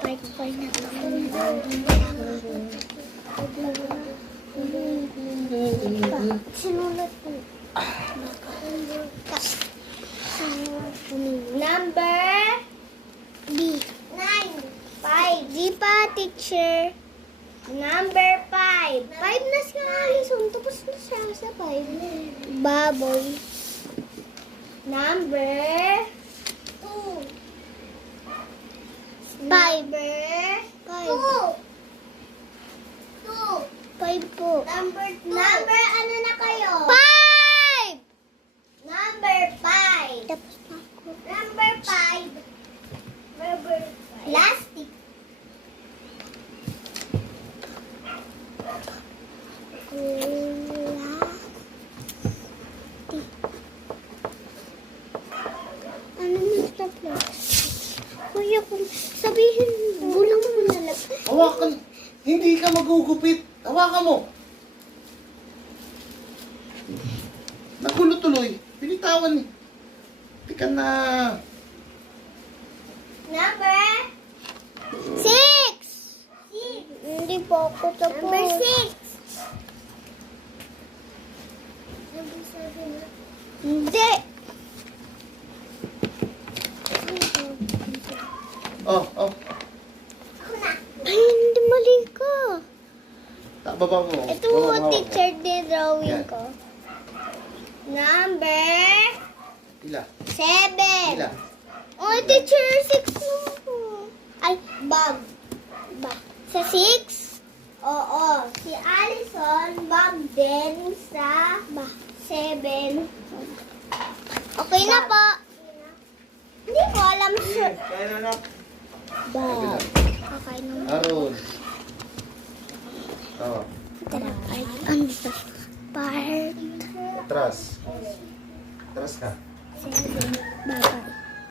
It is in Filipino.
Part na sinulat mo. Number B. 9. 5. Di pa, teacher. Number 5. 5 na siya, Alison. Tapos na siya sa 5. Baboy. Number 2. 5. 2. 5 po. Number ano na kayo? 5! Number 5. Tapos na ako. Number 5. Plastic. Ano na plastic? Kuya, kung sabihin, bulang mo na lang. Hawakan. Hindi ka magugupit. Hawakan mo. Nagulo tuloy. Pinitawan. Tika na. Number 6. Hindi po ako tapos. Number 6. Number 7. Hindi. Oh. Ako na. Ay, hindi mali ka. Baba mo. Ito Baba mo. teacher din drawing Yan. ko. Number Ila. 7. Ila. Oh, teacher, 6 mo. Ay, Bob. Sa 6? Oo. Si Allison, Bob din sa 7. Okay na po. Hindi ko alam siya. Kaya na na. Bob. Okay na. Aron. Oh. Tara, ang part Atras. Atras ka. 7. Bye-bye.